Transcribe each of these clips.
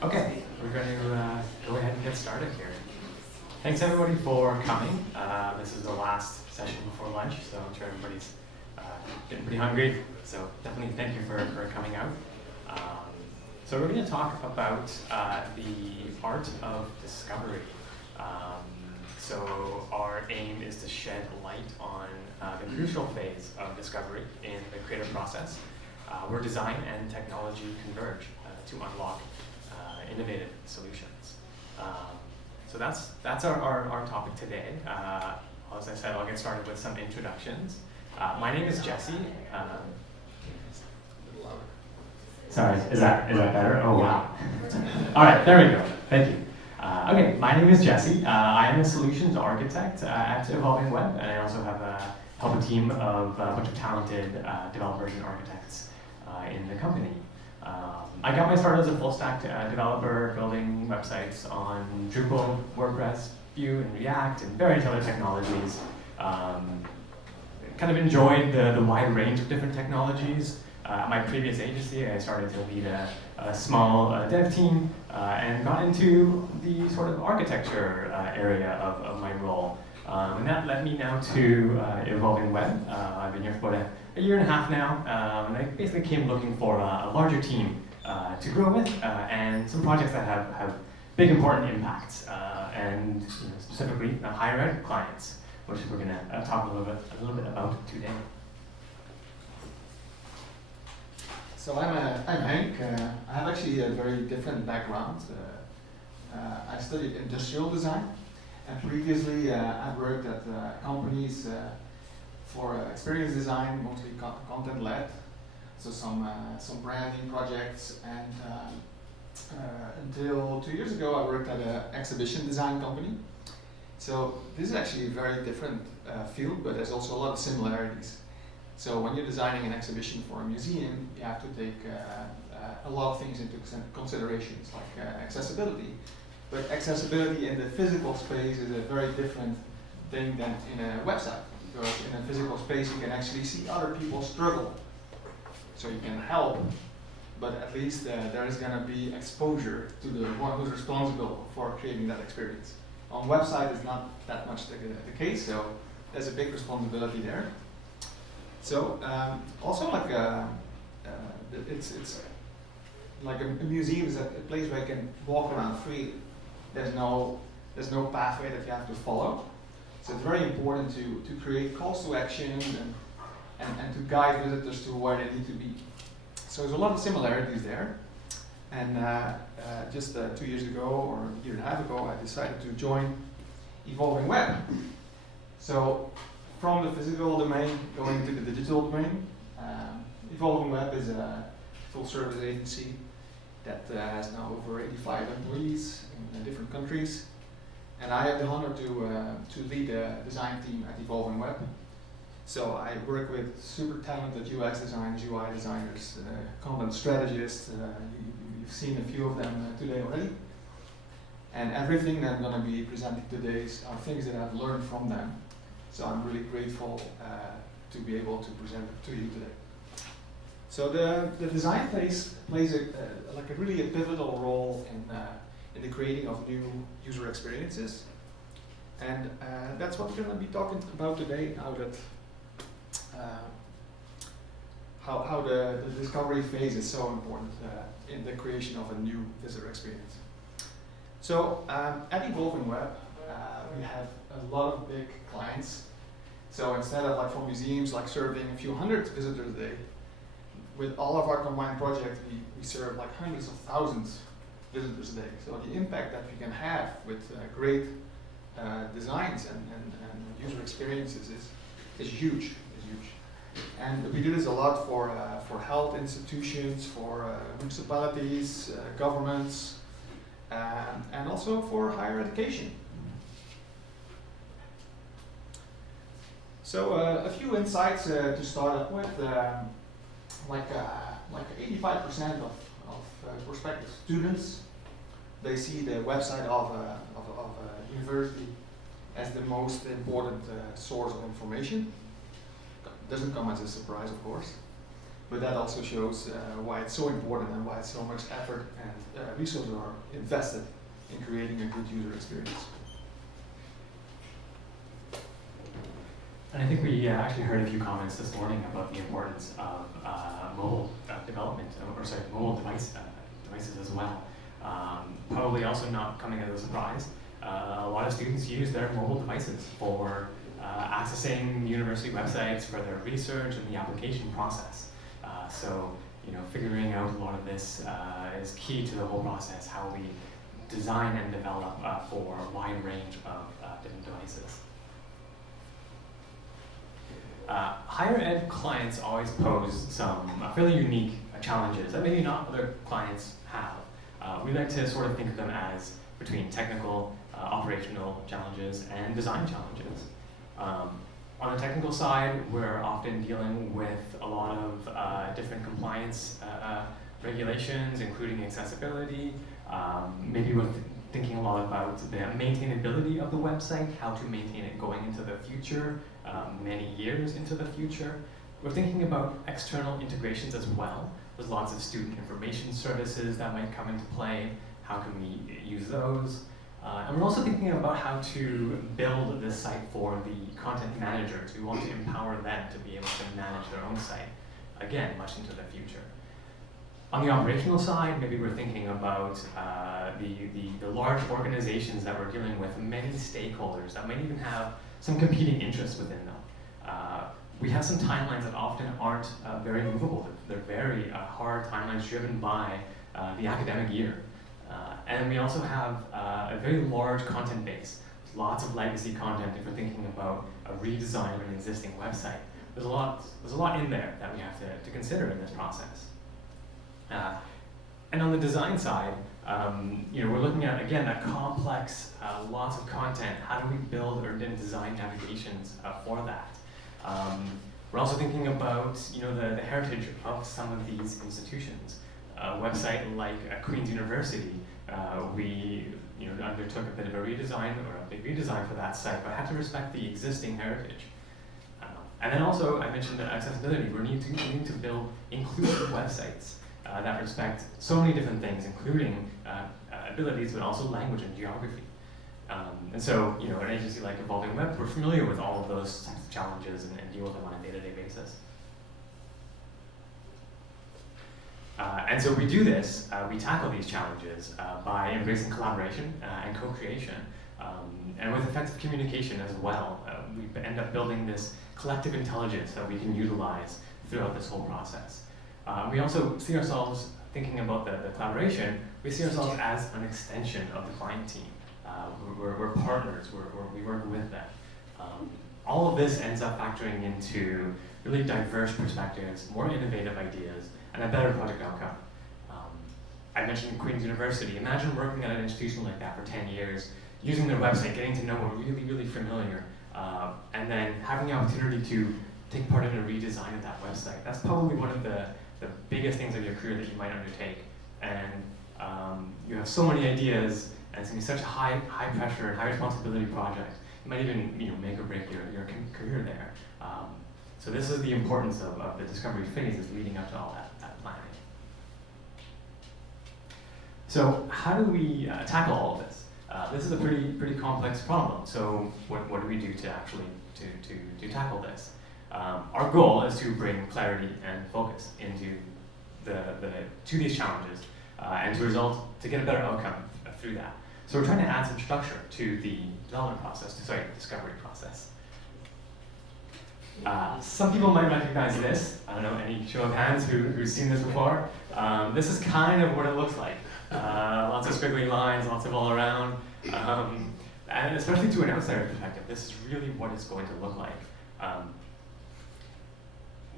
Okay, we're going to go ahead and get started here. Thanks everybody for coming. This is the last session before lunch, so I'm sure everybody's getting pretty hungry. So definitely thank you for coming out. So we're going to talk about the art of discovery. So our aim is to shed light on the crucial phase of discovery in the creative process, where design and technology converge to unlock innovative solutions. So that's our topic today. As I said, I'll get started with some introductions. My name is Jesse. Sorry, is that better? Oh wow. All right, there we go. Thank you. Okay, my name is Jesse. I am a solutions architect at EvolveDrupal, and I also help a team of a bunch of talented developers and architects in the company. I got my start as a full stack developer, building websites on Drupal, WordPress, Vue, and React, and various other technologies. Kind of enjoyed the wide range of different technologies. At my previous agency, I started to lead a small dev team and got into the sort of architecture area of my role. And that led me now to Evolving Web. I've been here for about a year and a half now, and I basically came looking for a larger team to grow with and some projects that have big important impacts and specifically higher ed clients, which we're going to talk a little bit about today. So I'm Henk. I have actually a very different background. I studied industrial design, and previously I worked at companies for experience design, mostly content-led. So some branding projects, and until 2 years ago I worked at an exhibition design company. So this is actually a very different field, but there's also a lot of similarities. So when you're designing an exhibition for a museum, you have to take a lot of things into considerations, like accessibility. But accessibility in the physical space is a very different thing than in a website, because in a physical space you can actually see other people struggle. So you can help, but at least there is going to be exposure to the one who's responsible for creating that experience. On website it's not that much the case, so there's a big responsibility there. So also like it's like a museum is a place where you can walk around freely. There's no pathway that you have to follow. So it's very important to create calls to action and to guide visitors to where they need to be. So there's a lot of similarities there. And just 2 years ago or a year and a half ago, I decided to join Evolving Web. So from the physical domain going to the digital domain, Evolving Web is a full-service agency that has now over 85 employees in different countries. And I have the honor to lead a design team at Evolving Web. So I work with super talented UX designers, UI designers, content strategists. You've seen a few of them today already. And everything that I'm going to be presenting today are things that I've learned from them. So I'm really grateful to be able to present it to you today. So the design plays a really pivotal role in the creating of new user experiences, and that's what we're going to be talking about today. How the discovery phase is so important in the creation of a new visitor experience. So at Evolving Web, we have a lot of big clients. So instead of like for museums like serving a few hundred visitors a day, with all of our combined projects, we serve like hundreds of thousands of visitors a day. So the impact that we can have with great designs and user experiences is huge. And we do this a lot for health institutions, for municipalities, governments, and also for higher education. So a few insights to start up with. Like 85% of prospective students, they see the website of a university as the most important source of information. Doesn't come as a surprise, of course. but that also shows why it's so important and why so much effort and resources are invested in creating a good user experience. And I think we actually heard a few comments this morning about the importance of mobile development, mobile devices as well. Probably also not coming as a surprise. A lot of students use their mobile devices for accessing university websites for their research and the application process. So, figuring out a lot of this is key to the whole process, how we design and develop for a wide range of different devices. Higher ed clients always pose some fairly unique challenges that maybe not other clients have. We like to sort of think of them as between technical, operational challenges and design challenges. On the technical side, we're often dealing with a lot of different compliance regulations, including accessibility. Maybe we're thinking a lot about the maintainability of the website, how to maintain it going into the future, many years into the future. We're thinking about external integrations as well. There's lots of student information services that might come into play. How can we use those? And we're also thinking about how to build this site for the content managers. We want to empower them to be able to manage their own site, again, much into the future. On the operational side, maybe we're thinking about the large organizations that we're dealing with, many stakeholders that might even have some competing interests within them. We have some timelines that often aren't very movable. They're very hard timelines driven by the academic year. And we also have a very large content base. There's lots of legacy content if we're thinking about a redesign of an existing website. There's a lot in there that we have to consider in this process. And on the design side, we're looking at, again, that complex, lots of content. How do we build or design navigations for that? We're also thinking about, the heritage of some of these institutions. A website like Queen's University, we undertook a bit of a redesign, or a big redesign for that site, but had to respect the existing heritage. And then also, I mentioned accessibility. We need to build inclusive websites that respect so many different things, including abilities, but also language and geography. And so, an agency like Evolving Web, we're familiar with all of those types of challenges and deal with them on a day-to-day basis. And so we do this, we tackle these challenges by embracing collaboration and co-creation, and with effective communication as well. We end up building this collective intelligence that we can utilize throughout this whole process. We also see ourselves, thinking about the collaboration, we see ourselves as an extension of the client team. We're partners, we work with them. All of this ends up factoring into really diverse perspectives, more innovative ideas, and a better project outcome. I mentioned Queen's University. Imagine working at an institution like that for 10 years, using their website, getting to know it really, really familiar, and then having the opportunity to take part in a redesign of that website. That's probably one of the biggest things of your career that you might undertake. And you have so many ideas, and it's going to be such a high pressure and high responsibility project. You might even make or break your career there. So this is the importance of the discovery phases leading up to all that planning. So how do we tackle all of this? This is a pretty complex problem. So what do we do to actually to tackle this? Our goal is to bring clarity and focus into to these challenges, and to get a better outcome through that. So we're trying to add some structure to the development process, discovery process. Some people might recognize this. I don't know, any show of hands who's seen this before? This is kind of what it looks like. Lots of squiggly lines, lots of all around. And especially to an outsider perspective, this is really what it's going to look like.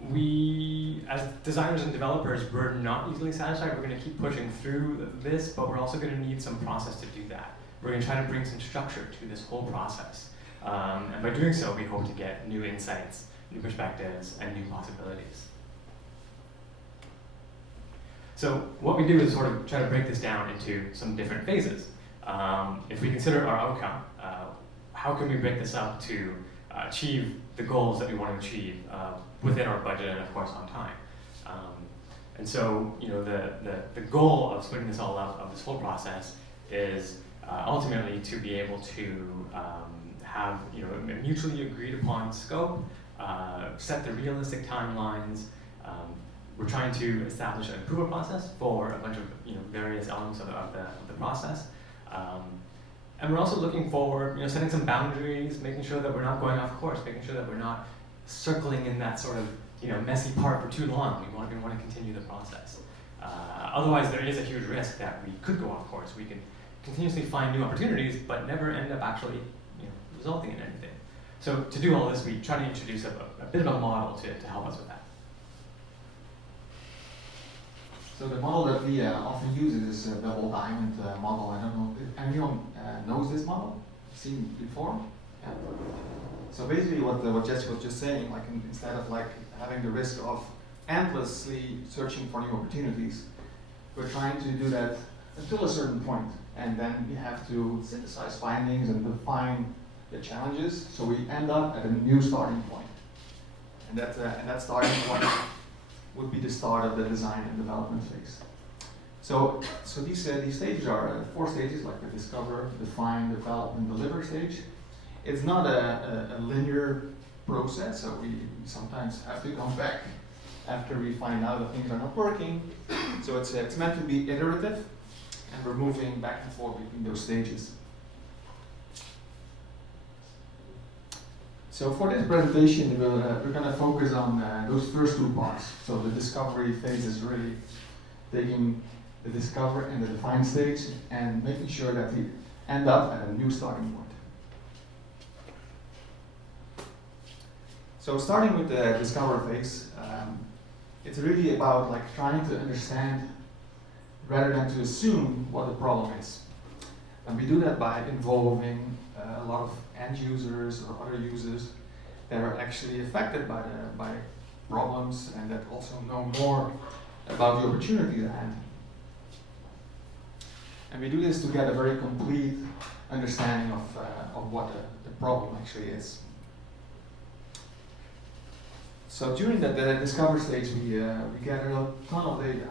We, as designers and developers, we're not easily satisfied. We're going to keep pushing through this, but we're also going to need some process to do that. We're going to try to bring some structure to this whole process. And by doing so, we hope to get new insights, new perspectives, and new possibilities. So what we do is sort of try to break this down into some different phases. If we consider our outcome, how can we break this up to achieve the goals that we want to achieve within our budget and, of course, on time? And so, the goal of splitting this all up, of this whole process, is ultimately to be able to have a mutually agreed upon scope, set the realistic timelines. We're trying to establish an approval process for a bunch of various elements of the process. And we're also looking forward, setting some boundaries, making sure that we're not going off course, making sure that we're not circling in that sort of messy part for too long. We want to continue the process. Otherwise, there is a huge risk that we could go off course. We can continuously find new opportunities, but never end up actually resulting in anything. So to do all this, we try to introduce a bit of a model to help us with that. So the model that we often use is this double diamond model. I don't know if anyone knows this model? Seen it before? Yeah. So basically what Jess was just saying, like instead of having the risk of endlessly searching for new opportunities, we're trying to do that until a certain point. And then we have to synthesize findings and define the challenges, so we end up at a new starting point. And that starting point would be the start of the design and development phase. So these stages are 4 stages, like the discover, define, develop, and deliver stage. It's not a linear process, so we sometimes have to come back after we find out that things are not working. So it's meant to be iterative, and we're moving back and forth between those stages. So for this presentation, we're going to focus on those first 2 parts. So the discovery phase is really taking the discover and the define stage and making sure that we end up at a new starting point. So starting with the discover phase, it's really about trying to understand rather than to assume what the problem is. And we do that by involving a lot of end users or other users that are actually affected by problems and that also know more about the opportunities at hand. And we do this to get a very complete understanding of what the problem actually is. So during the discover stage, we gather a ton of data,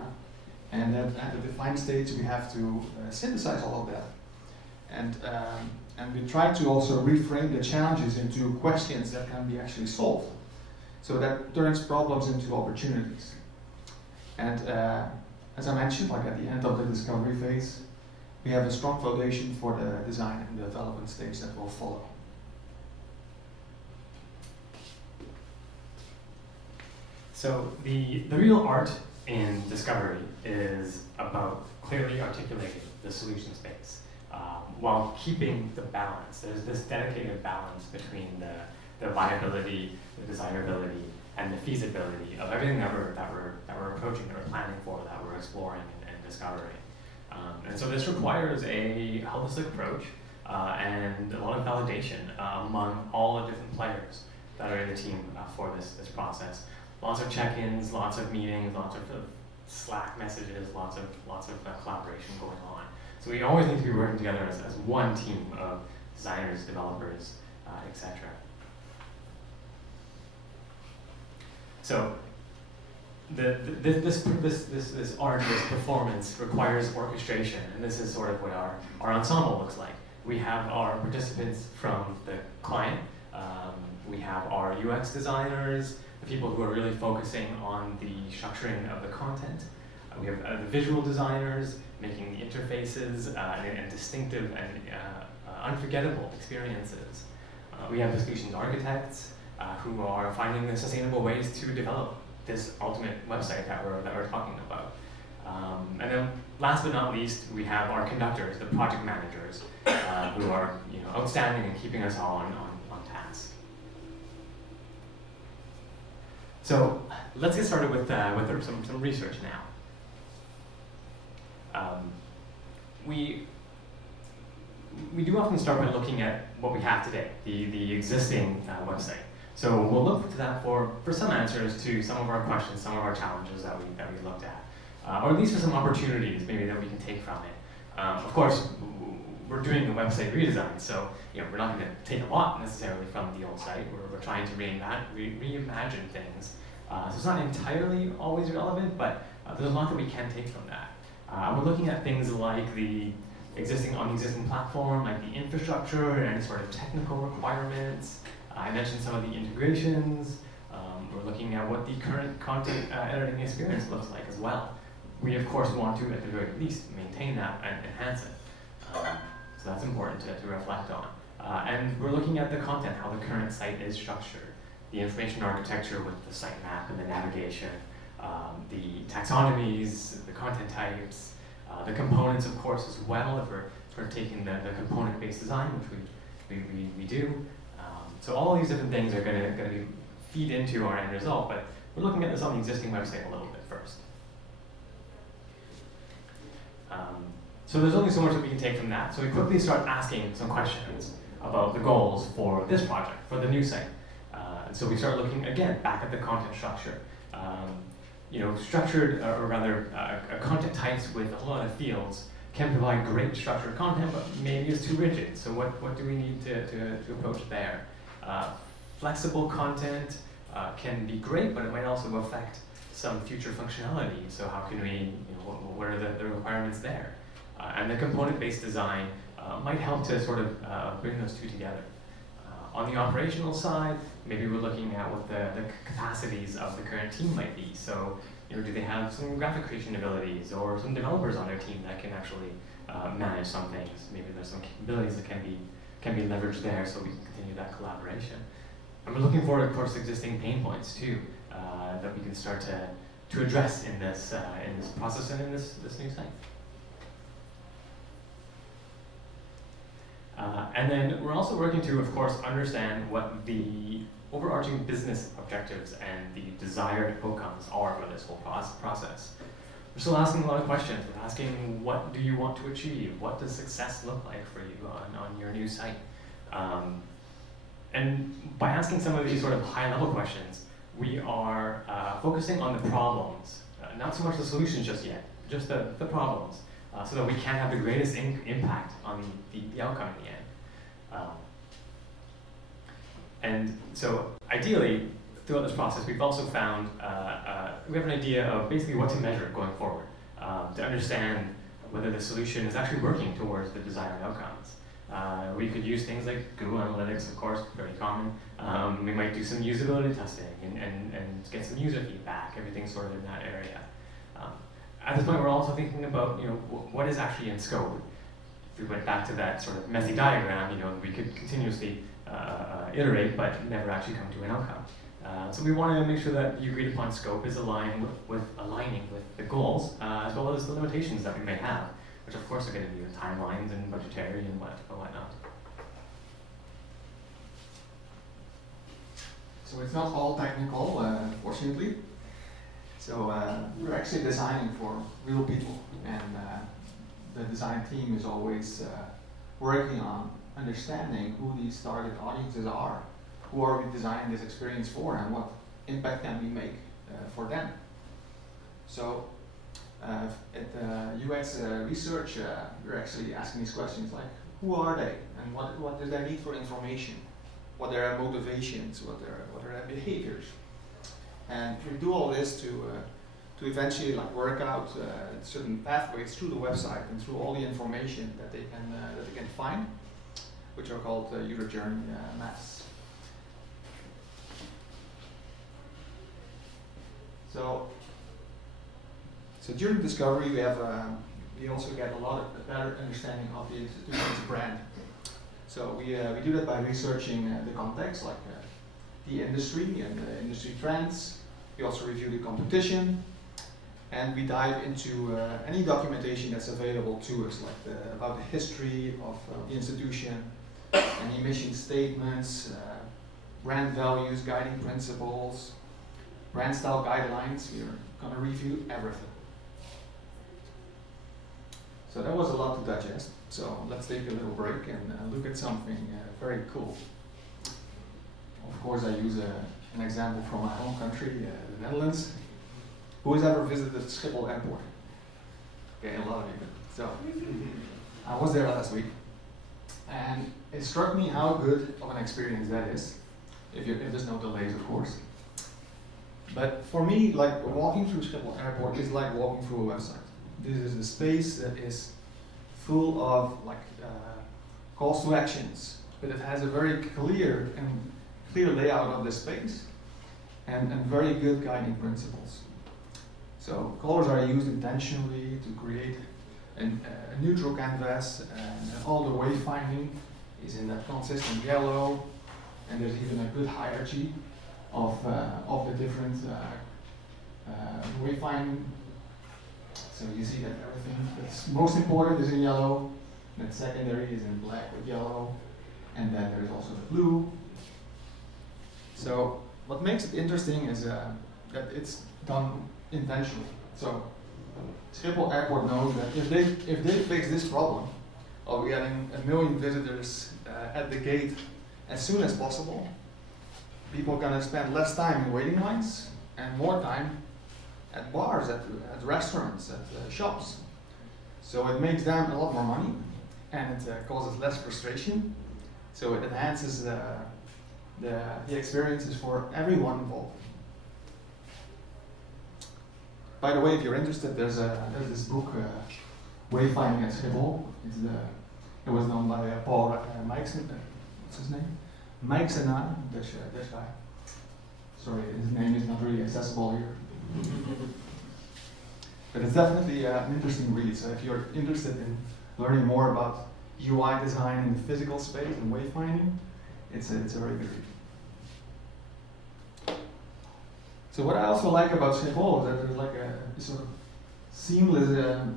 and then at the define stage, we have to synthesize all of that. And we try to also reframe the challenges into questions that can be actually solved. So that turns problems into opportunities. And as I mentioned, at the end of the discovery phase, we have a strong foundation for the design and development stage that will follow. So the real art in discovery is about clearly articulating the solution space while keeping the balance. There's this dedicated balance between the viability, the desirability, and the feasibility of everything that we're approaching, that we're planning for, that we're exploring and discovering. And so this requires a holistic approach and a lot of validation among all the different players that are in the team for this process. Lots of check-ins, lots of meetings, lots of Slack messages, lots of collaboration going on. So we always need to be working together as one team of designers, developers, etc. So this art, this performance requires orchestration, and this is sort of what our ensemble looks like. We have our participants from the client, we have our UX designers, the people who are really focusing on the structuring of the content. We have the visual designers making the interfaces and distinctive and unforgettable experiences. We have the solutions architects who are finding the sustainable ways to develop this ultimate website that we're talking about. And then last but not least, we have our conductors, the project managers, who are outstanding and keeping us all on task. So let's get started with some research now. We do often start by looking at what we have today, the existing website. So we'll look to that for some answers to some of our questions, some of our challenges that we looked at, or at least for some opportunities maybe that we can take from it. Of course, we're doing a website redesign, so we're not going to take a lot necessarily from the old site. We're trying to reimagine things So it's not entirely always relevant, but there's a lot that we can take from that. We're looking at things like the existing platform, like the infrastructure and sort of technical requirements. I mentioned some of the integrations. We're looking at what the current content editing experience looks like as well. We of course want to, at the very least, maintain that and enhance it. So that's important to reflect on. And we're looking at the content, how the current site is structured, the information architecture with the sitemap and the navigation, the taxonomies, the content types, the components, of course, as well, if we're sort of taking the component-based design, which we do. So all these different things are going to feed into our end result, but we're looking at this on the existing website a little bit first. So there's only so much that we can take from that. So we quickly start asking some questions about the goals for this project, for the new site. So we start looking, again, back at the content structure. Structured, or rather, content types with a lot of fields can provide great structured content, but maybe it's too rigid. So what do we need to approach there? Flexible content can be great, but it might also affect some future functionality. So how can we, what are the requirements there? And the component-based design might help to sort of bring those two together. On the operational side, maybe we're looking at what the capacities of the current team might be. So, do they have some graphic creation abilities or some developers on their team that can actually manage some things? Maybe there's some capabilities that can be leveraged there, so we can continue that collaboration. And we're looking for, of course, existing pain points too that we can start to address in this process and in this new site. And then we're also working to, of course, understand what the overarching business objectives and the desired outcomes are for this whole process. We're still asking a lot of questions. We're asking, what do you want to achieve? What does success look like for you on your new site? And by asking some of these sort of high-level questions, we are focusing on the problems, not so much the solutions just yet, just the problems, so that we can have the greatest impact on the outcome in the end. And so ideally, throughout this process, we've also found, we have an idea of basically what to measure going forward, to understand whether the solution is actually working towards the desired outcomes. We could use things like Google Analytics, of course, very common. We might do some usability testing and get some user feedback, everything sort of in that area. At this point, we're also thinking about, what is actually in scope. If we went back to that sort of messy diagram, we could continuously iterate, but never actually come to an outcome. So we want to make sure that the agreed upon scope is aligning with the goals, as well as the limitations that we may have, which of course are going to be the timelines and budgetary and whatnot. So it's not all technical, fortunately. So we're actually designing for real people, and the design team is always working on understanding who these target audiences are, who are we designing this experience for, and what impact can we make for them. So at UX research, we're actually asking these questions like, who are they, and what do they need for information? What are their motivations? What are their behaviors? And we do all this to eventually work out certain pathways through the website and through all the information that they can find, which are called user journey maps. So during discovery, we also get a lot of better understanding of the institution's brand. So we do that by researching the context, like the industry and the industry trends. We also review the competition, and we dive into any documentation that's available to us, like about the history of the institution, any mission statements, brand values, guiding principles, brand style guidelines. We're going to review everything. So that was a lot to digest. So let's take a little break and look at something very cool. Of course, I use an example from my home country, the Netherlands. Who has ever visited Schiphol Airport? Okay, a lot of you. So I was there last week, and it struck me how good of an experience that is, if there's no delays, of course. But for me, like walking through Schiphol Airport is like walking through a website. This is a space that is full of like calls to actions, but it has a very clear layout of the space and very good guiding principles. So colors are used intentionally to create a neutral canvas, and all the wayfinding is in that consistent yellow, and there's even a good hierarchy of the different wayfinding. So you see that everything that's most important is in yellow, that secondary is in black with yellow, and then there's also the blue. So what makes it interesting is that it's done intentionally. So Schiphol Airport knows that if they fix this problem of getting 1 million visitors at the gate as soon as possible, people are gonna spend less time in waiting lines and more time at bars, at restaurants, at shops. So it makes them a lot more money, and it causes less frustration. So it enhances the experiences for everyone involved. By the way, if you're interested, there's this book, Wayfinding at Schiphol. It was done by Paul Mijksen, what's his name? Mijksenaar, Dutch guy. Sorry, his name is not really accessible here. But it's definitely an interesting read. So if you're interested in learning more about UI design in the physical space and wayfinding, it's a very good read. So what I also like about Schiphol is that there's like a sort of seamless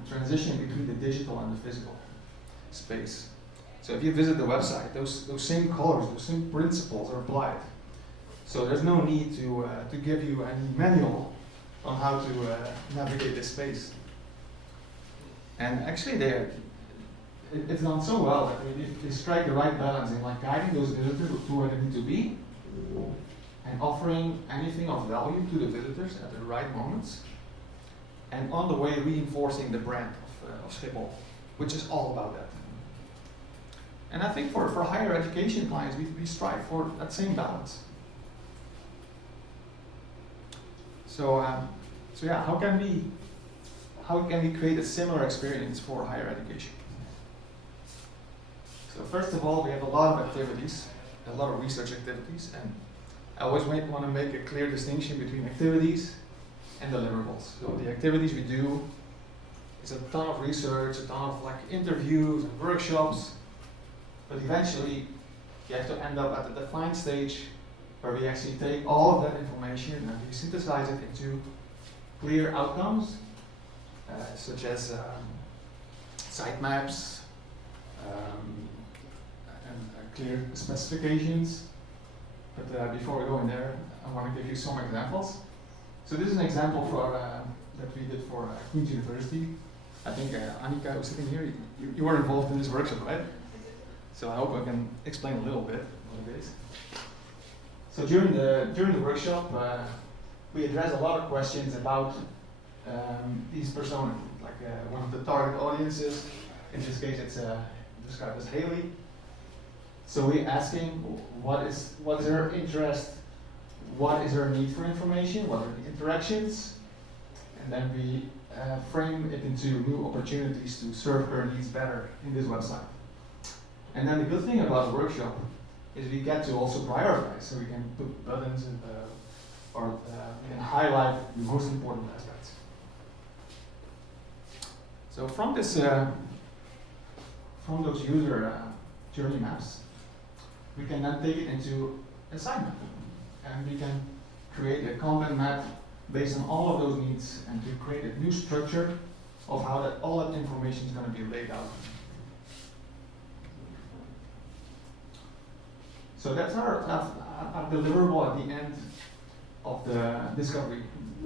transition between the digital and the physical space. So if you visit the website, those same colors, those same principles are applied. So there's no need to give you any manual on how to navigate this space. And actually it's done so well that if they strike the right balance in like guiding those visitors to where they need to be, and offering anything of value to the visitors at the right moments, and on the way reinforcing the brand of Schiphol, which is all about that. And I think for higher education clients, we strive for that same balance. So yeah, how can we create a similar experience for higher education? So first of all, we have a lot of activities, a lot of research activities, and I always want to make a clear distinction between activities and deliverables. So the activities we do is a ton of research, a ton of like interviews and workshops, but eventually you have to end up at the defined stage where we actually take all of that information and we synthesize it into clear outcomes, such as sitemaps and clear specifications. But before we go in there, I want to give you some examples. So this is an example that we did for Queen's University. I think Annika, who's sitting here, you were involved in this workshop, right? So I hope I can explain a little bit what it is. So during the workshop, we addressed a lot of questions about these personas, like one of the target audiences. In this case, it's described as Haley. So we're asking what is her interest, what is her need for information, what are the interactions, and then we frame it into new opportunities to serve her needs better in this website. And then the good thing about the workshop is we get to also prioritize, so we can put buttons in or we can highlight the most important aspects. So from this, from those user journey maps, we can then take it into a sitemap, and we can create a content map based on all of those needs, and to create a new structure of how all that information is going to be laid out. So that's our deliverable at the end of the discovery.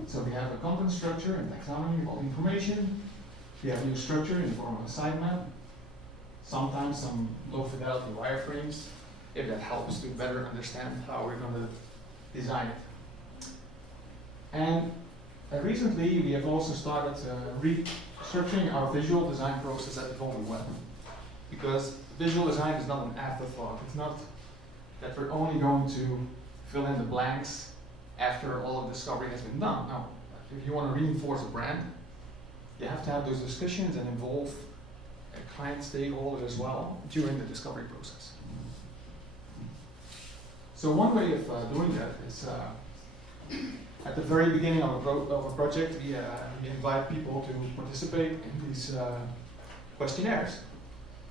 So we have a content structure and taxonomy of all information. We have a new structure in the form of a sitemap. Sometimes some low fidelity wireframes, if that helps to better understand how we're going to design it. And recently we have also started restructuring our visual design process at EvolveDrupal, because visual design is not an afterthought. It's not that we're only going to fill in the blanks after all of discovery has been done. Now, if you want to reinforce a brand, you have to have those discussions and involve client stakeholders as well during the discovery process. So one way of doing that is at the very beginning of a project, we invite people to participate in these questionnaires.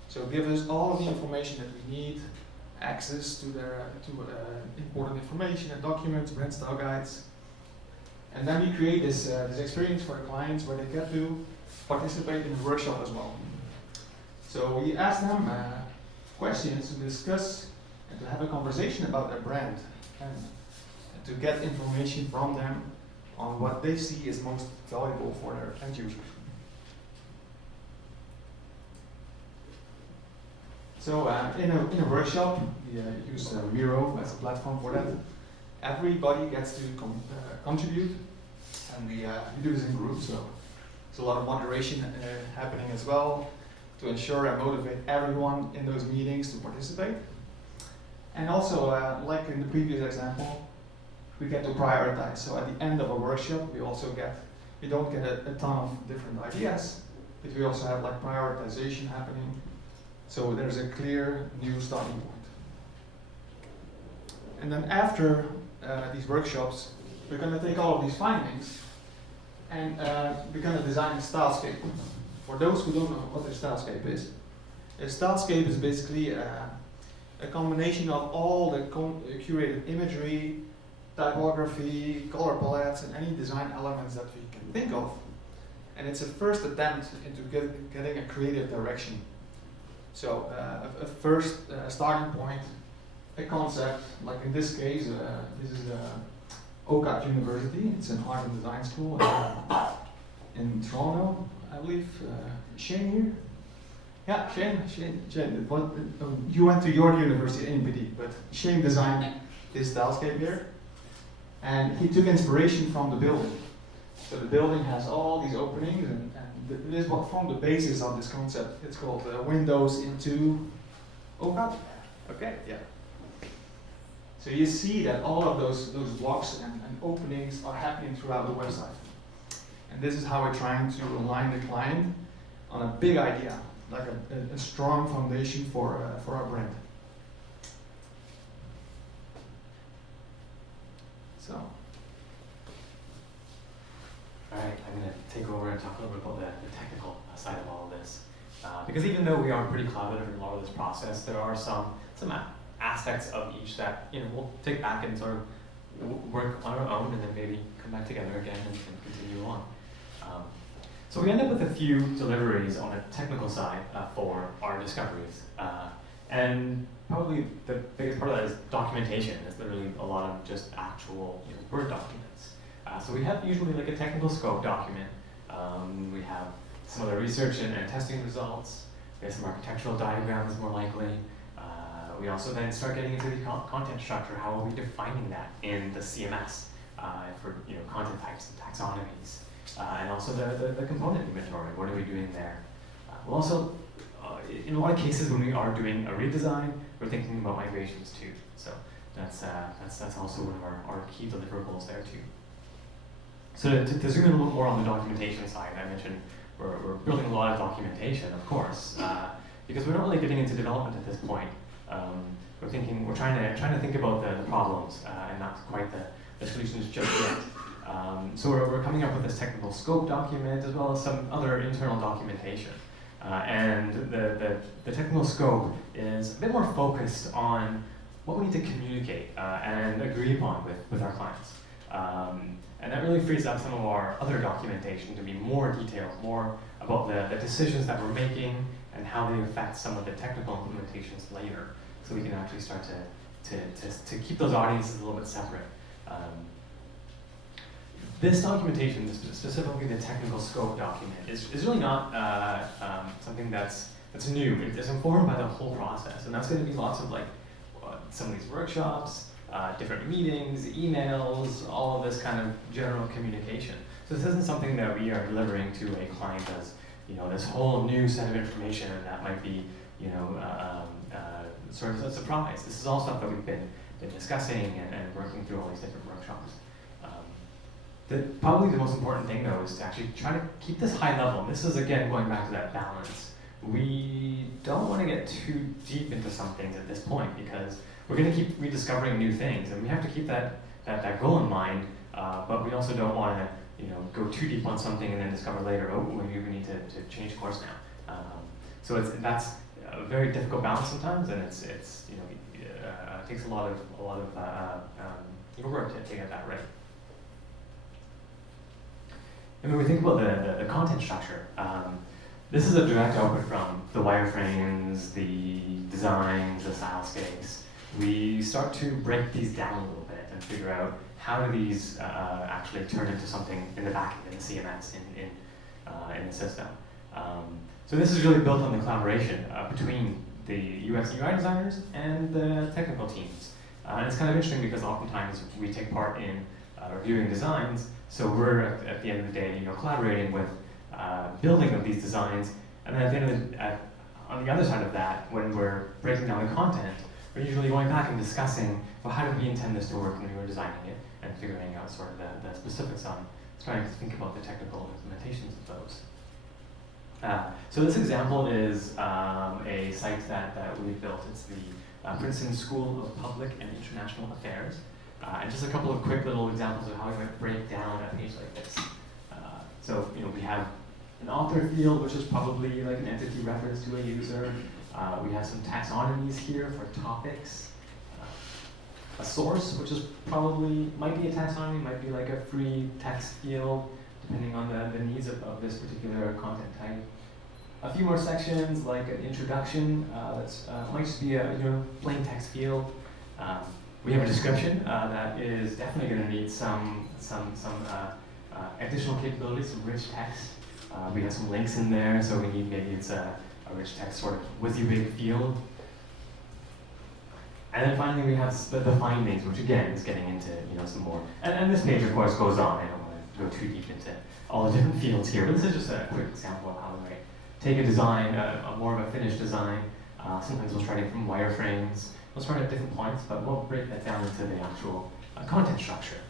So give us all of the information that we need, access to their important information and documents, brand style guides. And then we create this experience for the clients where they get to participate in the workshop as well. So we ask them questions to discuss and to have a conversation about their brand and to get information from them on what they see is most valuable for their end users. So in a workshop, we use Miro as a platform for that. Everybody gets to contribute, and we do this in groups, so there's a lot of moderation happening as well to ensure and motivate everyone in those meetings to participate. And also, like in the previous example, we get to prioritize. So at the end of a workshop, we don't get a ton of different ideas, but we also have like prioritization happening. So there's a clear new starting point. And then after these workshops, we're going to take all of these findings and we're going to design a stylescape. For those who don't know what a stylescape is, a stylescape is basically a combination of all the curated imagery, typography, color palettes, and any design elements that we can think of. And it's a first attempt into getting a creative direction. So a first starting point, a concept, like in this case, this is OCAD University. It's an art and design school in Toronto, I believe. Shane here? Yeah, Shane. You went to your university in NPD, but Shane designed this stylescape here. And he took inspiration from the building. So the building has all these openings, and this is what formed the basis of this concept. It's called Windows into OCAD. Okay, yeah. So you see that all of those blocks and openings are happening throughout the website. And this is how we're trying to align the client on a big idea, like a strong foundation for our brand. So. All right, I'm going to take over and talk a little bit about the technical side of all of this. Because even though we are pretty collaborative in a lot of this process, there are some aspects of each that we'll take back and sort of work on our own, and then maybe come back together again and continue on. So we end up with a few deliveries on the technical side for our discoveries. And probably the biggest part of that is documentation. It's literally a lot of just actual Word documents. So we have usually like a technical scope document. We have some other research and testing results. We have some architectural diagrams more likely. We also then start getting into the content structure. How are we defining that in the CMS for content types and taxonomies? And also the component inventory. What are we doing there? We'll also, in a lot of cases when we are doing a redesign, we're thinking about migrations too. So that's also one of our key deliverables there too. So to zoom in a little more on the documentation side, I mentioned we're building a lot of documentation, of course, because we're not really getting into development at this point. We're trying to think about the problems and not quite the solutions just yet. So we're coming up with this technical scope document as well as some other internal documentation. And the technical scope is a bit more focused on what we need to communicate and agree upon with our clients. And that really frees up some of our other documentation to be more detailed, more about the decisions that we're making and how they affect some of the technical implementations later. So we can actually start to keep those audiences a little bit separate. This documentation, specifically the technical scope document, is really not something that's new. It's informed by the whole process, and that's going to be lots of some of these workshops, different meetings, emails, all of this kind of general communication. So this isn't something that we are delivering to a client as this whole new set of information that might be sort of a surprise. This is all stuff that we've been discussing and working through all these different workshops. Probably the most important thing though is to actually try to keep this high level. And this is again going back to that balance. We don't want to get too deep into some things at this point because we're going to keep rediscovering new things, and we have to keep that goal in mind. But we also don't want to go too deep on something and then discover later, oh, maybe we need to change course now. So that's a very difficult balance sometimes, and it takes a lot of work to get that right. And when we think about the content structure, this is a direct output from the wireframes, the designs, the stylescapes. We start to break these down a little bit and figure out how do these actually turn into something in the backend, in the CMS, in the system. So this is really built on the collaboration between the UX and UI designers and the technical teams. And it's kind of interesting because oftentimes we take part in reviewing designs, so we're at the end of the day, collaborating with building of these designs, and then at the end of on the other side of that, when we're breaking down the content, we're usually going back and discussing, well, how did we intend this to work when we were designing it, and figuring out sort of the specifics on trying to think about the technical implementations of those. So this example is a site that we've built. It's the Princeton School of Public and International Affairs. And just a couple of quick little examples of how we might break down a page like this. So we have an author field, which is probably like an entity reference to a user. We have some taxonomies here for topics. A source, which is might be a taxonomy, might be like a free text field, depending on the needs of this particular content type. A few more sections, like an introduction, might just be a plain text field. We have a description that is definitely going to need some additional capabilities, some rich text. We have some links in there, so we need maybe it's a rich text sort of WYSIWYG field. And then finally we have the findings, which again is getting into some more. And this page of course goes on. I don't want to go too deep into all the different fields here, but this is just a quick example of how we might take a design, more of a finished design. Sometimes we'll start it from wireframes. We'll start at different points, but we'll break that down into the actual content structure,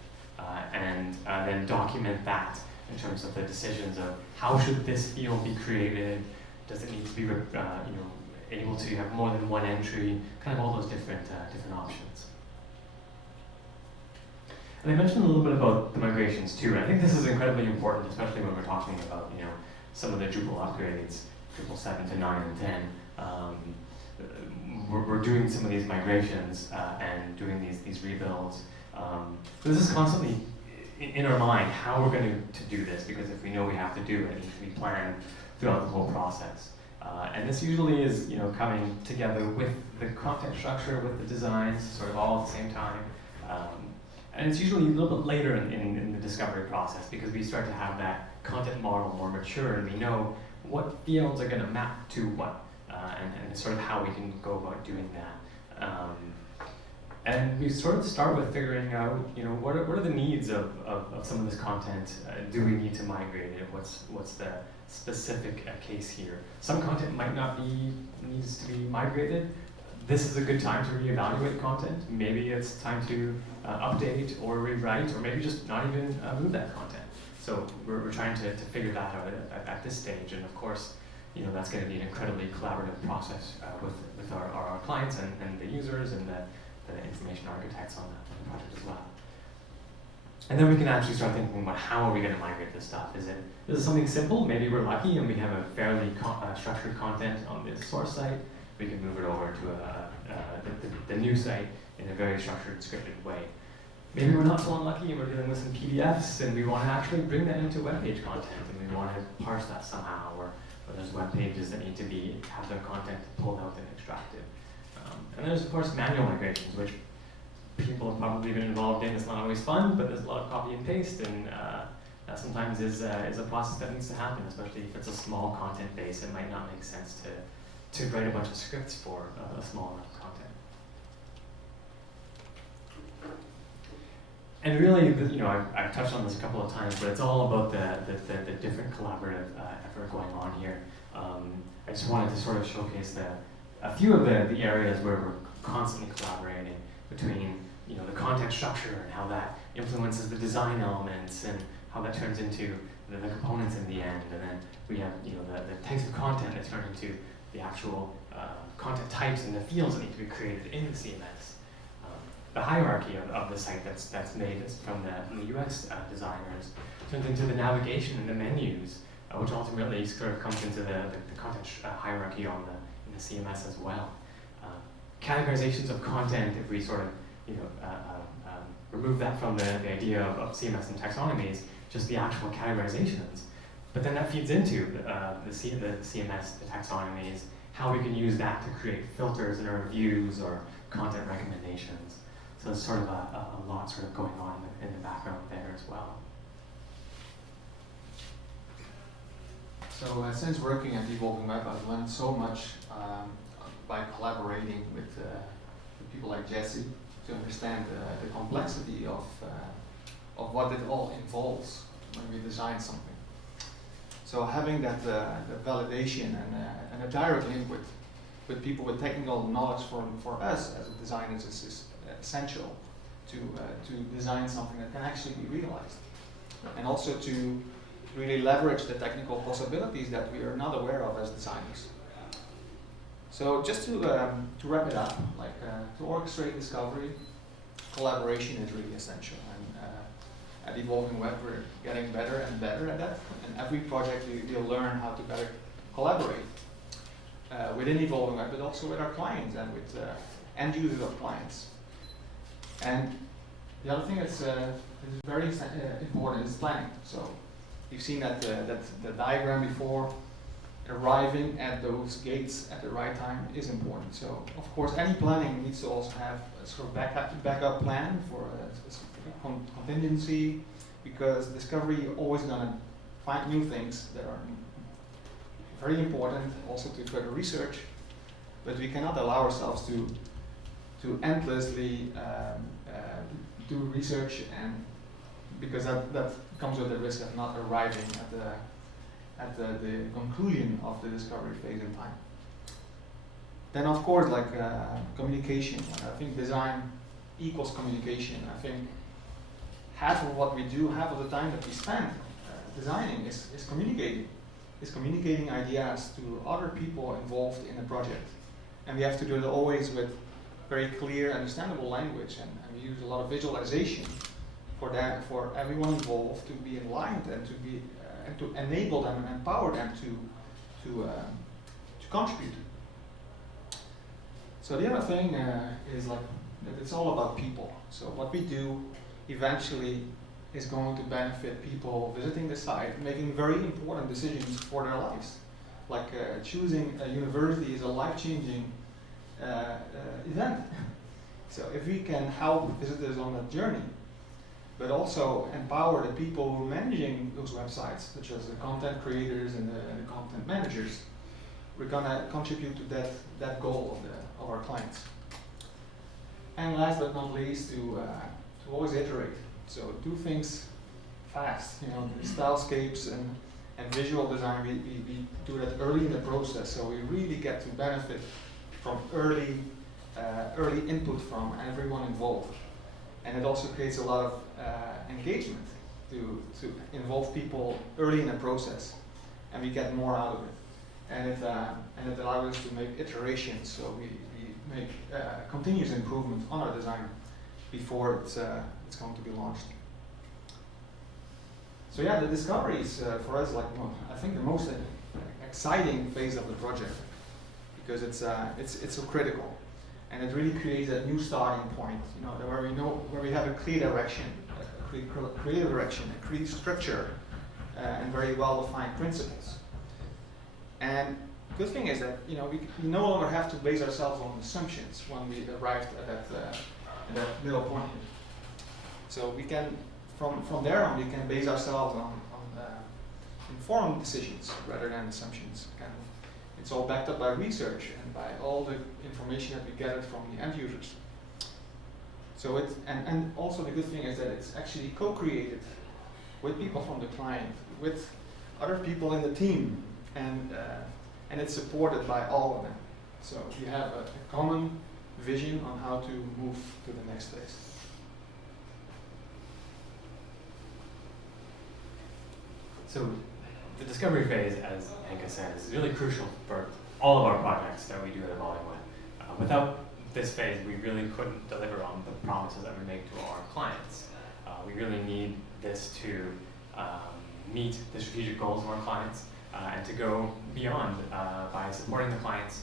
and then document that in terms of the decisions of how should this field be created. Does it need to be able to have more than one entry? Kind of all those different options. And I mentioned a little bit about the migrations too, and I think this is incredibly important, especially when we're talking about some of the Drupal upgrades, Drupal 7 to 9 and 10. We're doing some of these migrations and doing these rebuilds. So this is constantly in our mind how we're going to do this, because if we know we have to do it, it needs to be planned throughout the whole process. And this usually is coming together with the content structure, with the designs, sort of all at the same time. And it's usually a little bit later in the discovery process, because we start to have that content model more mature and we know what fields are going to map to what. And sort of how we can go about doing that. And we sort of start with figuring out, what are the needs of some of this content? Do we need to migrate it? What's the specific case here? Some content might not needs to be migrated. This is a good time to reevaluate content. Maybe it's time to update or rewrite, or maybe just not even move that content. So we're trying to figure that out at this stage, and of course, that's going to be an incredibly collaborative process with our clients and the users and the information architects on the project as well. And then we can actually start thinking about how are we going to migrate this stuff. Is it something simple? Maybe we're lucky and we have a fairly structured content on the source site. We can move it over to the new site in a very structured, scripted way. Maybe we're not so unlucky and we're dealing with some PDFs and we want to actually bring that into web page content and we want to parse that somehow, or there's web pages that need to have their content pulled out and extracted. And there's of course manual migrations, which people have probably been involved in. It's not always fun, but there's a lot of copy and paste, and that sometimes is a process that needs to happen, especially if it's a small content base. It might not make sense to write a bunch of scripts for a small amount of content. And really, I've touched on this a couple of times, but it's all about the different collaborative effort going on here. I just wanted to sort of showcase a few of the areas where we're constantly collaborating between the content structure and how that influences the design elements and how that turns into the components in the end. And then we have the types of content that turn into the actual content types and the fields that need to be created in the CMS. The hierarchy of the site that's made from the UX designers turns into the navigation and the menus, which ultimately sort of comes into the content hierarchy in the CMS as well. Categorizations of content, if we sort of remove that from the idea of CMS and taxonomies, just the actual categorizations. But then that feeds into the CMS, the taxonomies, how we can use that to create filters in our reviews or content recommendations. So there's sort of a lot sort of going on in the background there as well. So since working at Evolving Web, I've learned so much by collaborating with people like Jesse to understand the complexity of what it all involves when we design something. So having that validation and a direct link with people with technical knowledge for us as designers is essential to design something that can actually be realized, and also to really leverage the technical possibilities that we are not aware of as designers. So just to wrap it up, to orchestrate discovery, collaboration is really essential. And at Evolving Web, we're getting better and better at that. And every project we'll learn how to better collaborate within Evolving Web, but also with our clients and with end users of clients. And the other thing that's very important is planning. So you've seen that the diagram before. Arriving at those gates at the right time is important. So, of course, any planning needs to also have a sort of backup plan for a contingency, because discovery, you're always going to find new things that are very important, also to further research. But we cannot allow ourselves to endlessly do research, and because that comes with the risk of not arriving at the conclusion of the discovery phase in time. Then of course, communication. I think design equals communication. I think half of what we do, half of the time that we spend designing is communicating. Is communicating ideas to other people involved in a project. And we have to do it always with very clear, understandable language, and we use a lot of visualization for everyone involved to be aligned and to be and to enable them and empower them to contribute. So the other thing is that it's all about people. So what we do eventually is going to benefit people visiting the site, making very important decisions for their lives. Like choosing a university is a life-changing event. So if we can help visitors on that journey, but also empower the people who are managing those websites, such as the content creators and the content managers, we're going to contribute to that goal of our clients. And last but not least, to always iterate. So do things fast. The stylescapes and visual design, we do that early in the process, so we really get to benefit from early input from everyone involved. And it also creates a lot of engagement to involve people early in the process, and we get more out of it. And it allows us to make iterations, so we make continuous improvement on our design before it's going to be launched. So yeah, the discovery is for us I think the most exciting phase of the project, because it's so critical. And it really creates a new starting point, where we have a clear direction, a clear structure, and very well-defined principles. And the good thing is that we no longer have to base ourselves on assumptions when we arrived at that middle point. So we can, from there on, we can base ourselves on informed decisions rather than assumptions. It's all backed up by research and by all the information that we gathered from the end users. So and also the good thing is that it's actually co-created with people from the client, with other people in the team, and it's supported by all of them. So we have a common vision on how to move to the next phase. So the discovery phase, as Henk said, is really crucial for all of our projects that we do at Evolving Web. Without this phase, we really couldn't deliver on the promises that we make to our clients. We really need this to meet the strategic goals of our clients and to go beyond by supporting the clients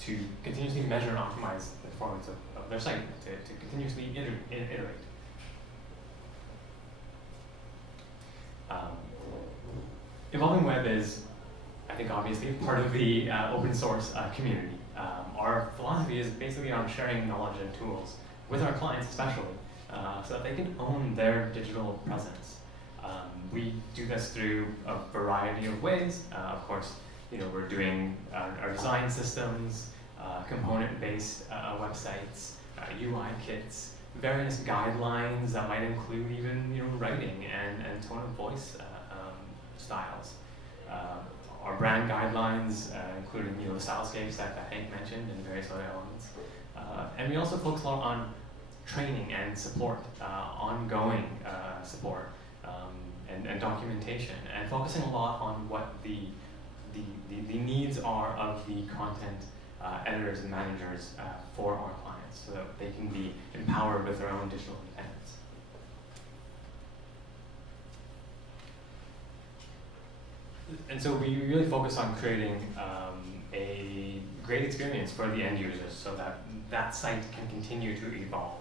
to continuously measure and optimize the performance of their site, to continuously iterate. Evolving Web is, I think, obviously part of the open source community. Our philosophy is basically on sharing knowledge and tools with our clients, especially, so that they can own their digital presence. We do this through a variety of ways. Of course, we're doing our design systems, component-based websites, UI kits, various guidelines that might include even writing and tone of voice styles. Our brand guidelines, including the stylescapes that Henk mentioned and various other elements. And we also focus a lot on training and support, ongoing support, and documentation, and focusing a lot on what the needs are of the content editors and managers for our clients, so that they can be empowered with their own digital independence. And so we really focus on creating a great experience for the end users, so that that site can continue to evolve.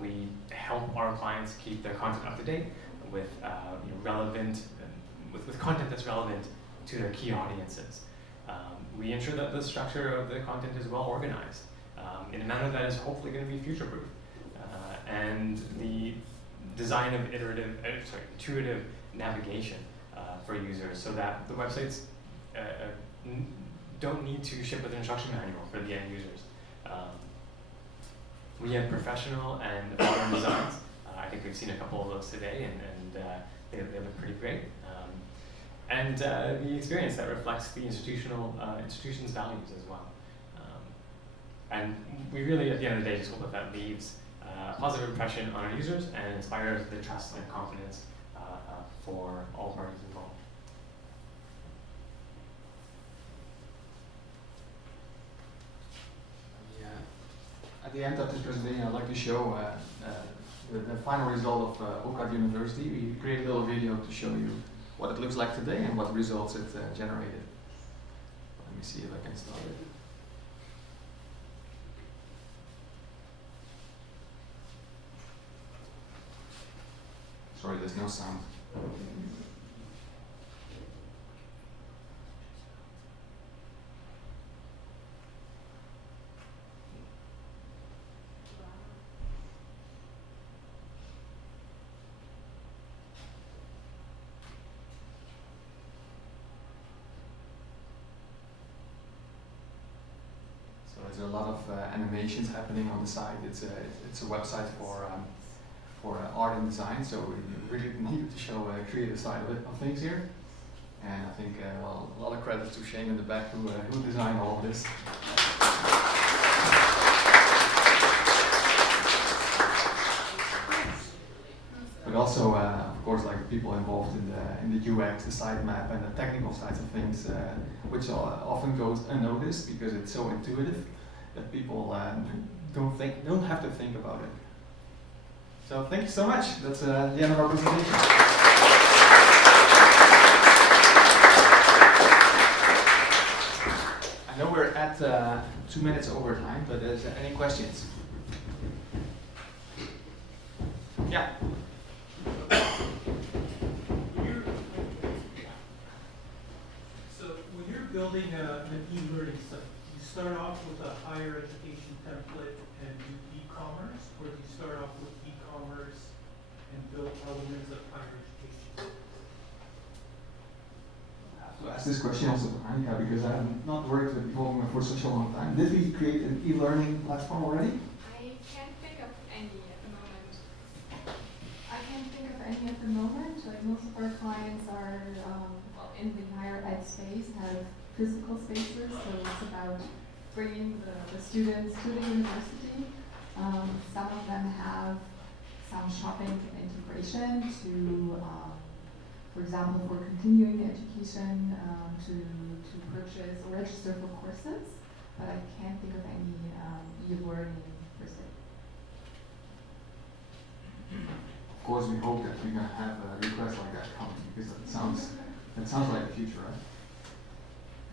We help our clients keep their content up to date with relevant, with content that's relevant to their key audiences. We ensure that the structure of the content is well organized in a manner that is hopefully going to be future-proof, and the design of intuitive navigation for users, so that the websites don't need to ship with an instruction manual for the end users. We have professional and modern designs. I think we've seen a couple of those today, and they look pretty great. And the experience that reflects the institution's values as well. And we really, at the end of the day, just hope that leaves a positive impression on our users and inspires the trust and confidence for all parties involved. At the end of this presentation, I'd like to show the final result of Oak University. We created a little video to show you what it looks like today and what results it generated. Let me see if I can start it. Sorry, there's no sound. So there's a lot of animations happening on the site. It's a website for art and design, so we really needed to show a creative side of things here. And I think, well, a lot of credit to Shane in the back who designed all of this. But also, of course, like the people involved in the UX, the sitemap, and the technical sides of things, which often goes unnoticed because it's so intuitive that people don't have to think about it. So thank you so much. That's the end of our presentation. I know we're at 2 minutes over time, but is there any questions? Yeah. So when you're building an e-learning site, you start off with a higher education template and do e-commerce, or do you start off with e-commerce and build elements of higher education? I have to ask this question also to Anja, because I have not worked with Evolve for such a long time. Did we create an e-learning platform already? I can't think of any at the moment. Like most of our clients are in the higher ed space, have physical spaces, so it's about bringing the students to the university. Some of them have some shopping integration to for example, for continuing education, to purchase or register for courses, but I can't think of any e-learning per se. Of course, we hope that we're going to have a request like that coming, because that sounds like the future, right?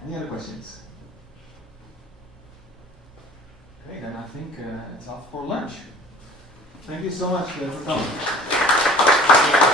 Any other questions? Okay, then I think it's off for lunch. Thank you so much for coming.